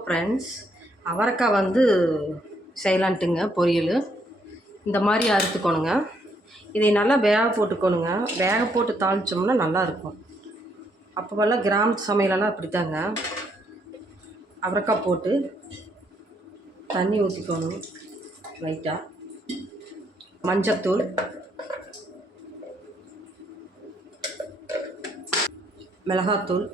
Friends, அவரைக்காய் வந்து செய்யலான்ட்டுங்க பொரியல். இந்த மாதிரி அறுத்துக்கணுங்க. இதை நல்லா வேக போட்டுக்கணுங்க. வேக போட்டு தாளித்தோம்னா நல்லாயிருக்கும். அப்போவெல்லாம் கிராமத்து சமையலெல்லாம் அப்படித்தாங்க. அவரைக்காய் போட்டு தண்ணி ஊற்றிக்கணும் லைட்டாக. மஞ்சத்தூள், மிளகாத்தூள்,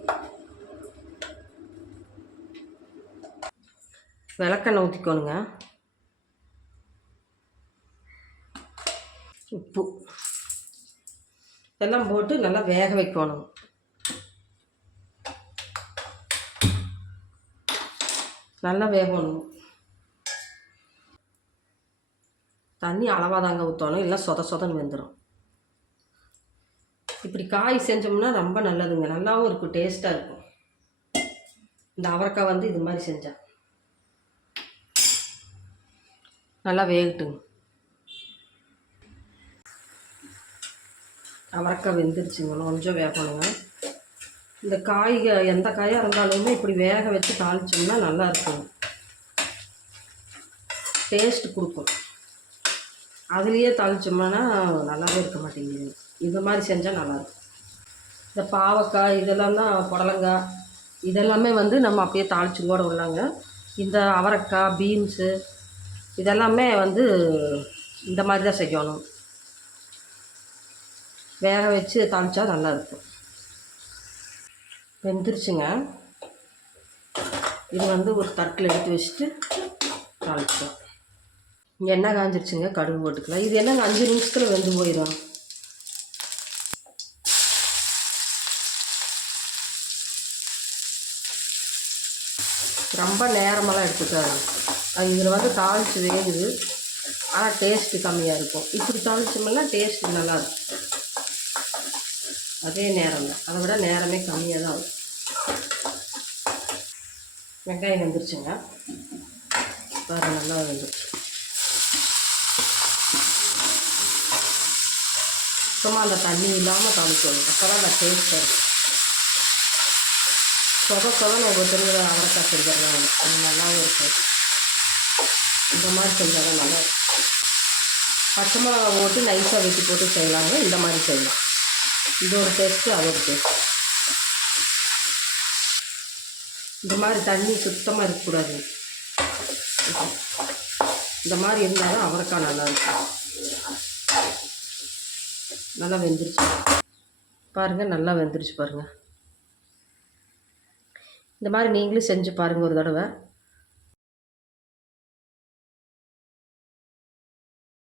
விளக்கெண்ணெய் ஊற்றிக்கணுங்க. உப்பு இதெல்லாம் போட்டு நல்லா வேக வைக்கணும். நல்லா வேகணும். தண்ணி அளவாக தாங்க ஊற்றணும், இல்லை சொத சொதன்னு வெந்துடும். இப்படி காய் செஞ்சோம்னா ரொம்ப நல்லதுங்க. நல்லாவும் இருக்கும், டேஸ்ட்டாக இருக்கும். இந்த அவரைக்காய் வந்து இது மாதிரி செஞ்சேன். நல்லா வேகட்டுங்க. அவரைக்காய் வெந்துருச்சுங்க, கொஞ்சம் வேகணுங்க. இந்த காய்கள் எந்த காயாக இருந்தாலுமே இப்படி வேக வச்சு தாளித்தோம்னா நல்லா இருக்கும், டேஸ்ட்டு கொடுக்கும். அதுலேயே தாளித்தோம்னா நல்லாவே இருக்க மாட்டேங்குது. இது மாதிரி செஞ்சால் நல்லாயிருக்கும். இந்த பாவக்காய் இதெல்லாம் தான், புடலங்காய் இதெல்லாமே வந்து நம்ம அப்படியே தாளித்து கூட உள்ளாங்க. இந்த அவரைக்காய், பீன்ஸு இதெல்லாமே வந்து இந்த மாதிரி தான் செய்யணும். வேக வச்சு தாளித்தா நல்லாயிருக்கும். வெந்துருச்சுங்க. இது வந்து ஒரு தட்டில் எடுத்து வச்சுட்டு தாளிச்சோம். எண்ணெய் காஞ்சிருச்சுங்க, கடுகு போட்டுக்கலாம். இது என்னங்க 5 நிமிஷத்தில் வெந்து போயிடும். ரொம்ப நேரமெல்லாம் எடுத்துக்காது. அது இதில் வந்து தாளித்து வேகுது, ஆனால் டேஸ்ட்டு கம்மியாக இருக்கும். இப்படி தாளிச்சோம்னா டேஸ்ட்டு நல்லாயிருக்கும். அதே நேரம் தான், அதை விட நேரமே கம்மியாக தான் ஆகும். வெங்காயம் வெந்துருச்சுங்க, வேறு நல்லா வெந்துருச்சு. சுத்தமாக அந்த தண்ணி இல்லாமல் தாளிக்கணும், அப்போ தான் அந்த டேஸ்ட்டாக இருக்கும். சொதன்னு ஒவ்வொருத்தரும் அவரைக்காய் செஞ்சிடலாம், அது நல்லாவும் இருக்கும். இந்த மாதிரி செஞ்சால் தான் நல்லா இருக்கும். பச்சை மிளகா போட்டு நைஸாக வெட்டி போட்டு செய்யலாங்க, இந்த மாதிரி செய்யலாம். இதோட டேஸ்ட்டு அதோட டேஸ்ட்டு. இந்த மாதிரி தண்ணி சுத்தமாக இருக்கக்கூடாது. இந்த மாதிரி இருந்தால் தான் அவரைக்காய் நல்லாயிருக்கும். நல்லா வெந்துருச்சு பாருங்கள், நல்லா வெந்துருச்சு பாருங்கள். இந்த மாதிரி நீங்களும் செஞ்சு பாருங்கள் ஒரு தடவை.